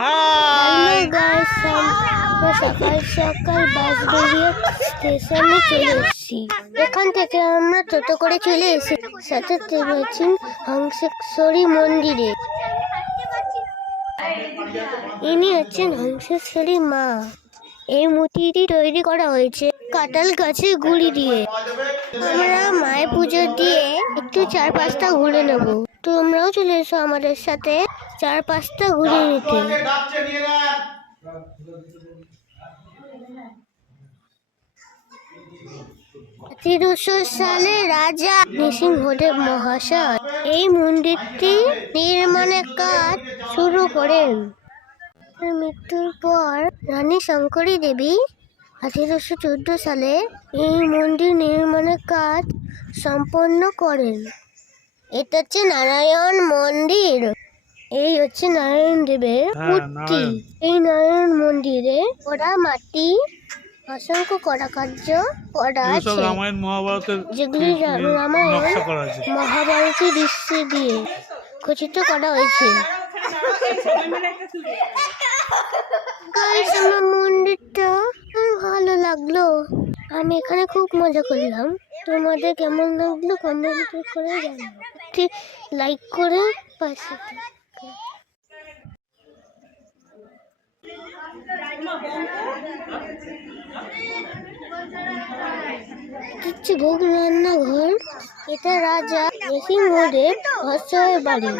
Hello guys, আমরা সকাল সকাল বাস বেরিয়ে স্টেশনে চলে এসেছি। এখান থেকে আমরা টোটো করে চলে এসেছি। সাথে পেয়েছি হংসেশ্বরী মন্দিরে। ইনি হচ্ছেন হংসেশ্বরী মা। এই মূর্তিটি তৈরি করা হয়েছে কাঁঠাল গাছের গুড়ি দিয়ে। আমরা মায়ের পুজো দিয়ে একটু 4-5টা ঘুরে নেব। তোমরাও চলে এসো আমাদের সাথে 4-5টা ঘুরে নিতে। 1300 সালে রাজা নৃসিংহদেব মহাশয় এই মন্দিরটি নির্মাণের কাজ শুরু করেন। মৃত্যুর পর রানী শঙ্করী দেবী 1814 সালে এই মন্দির নির্মাণের কাজ সম্পন্ন করেন। এটা হচ্ছে নারায়ণ মন্দির। এই হচ্ছে নারায়ণ দেবের মূর্তি। এই নারায়ণ মন্দিরে ওরা মাটি অসংখ্য কারুকার্য করা আছে, যেগুলি রামায়ণ মহাভারতের দৃশ্য দিয়ে খচিত করা হয়েছে। আমার মন্দিরটা ভালো লাগলো। আমি এখানে খুব মজা করলাম। তোমাদের কেমন লাগলো কমেন্ট করে জানাও। লাইক করে পাশে হচ্ছে ভোগ রান্নাঘর। এটা রাজা নৃসিংহদেব মহাশয়ের বাড়ি।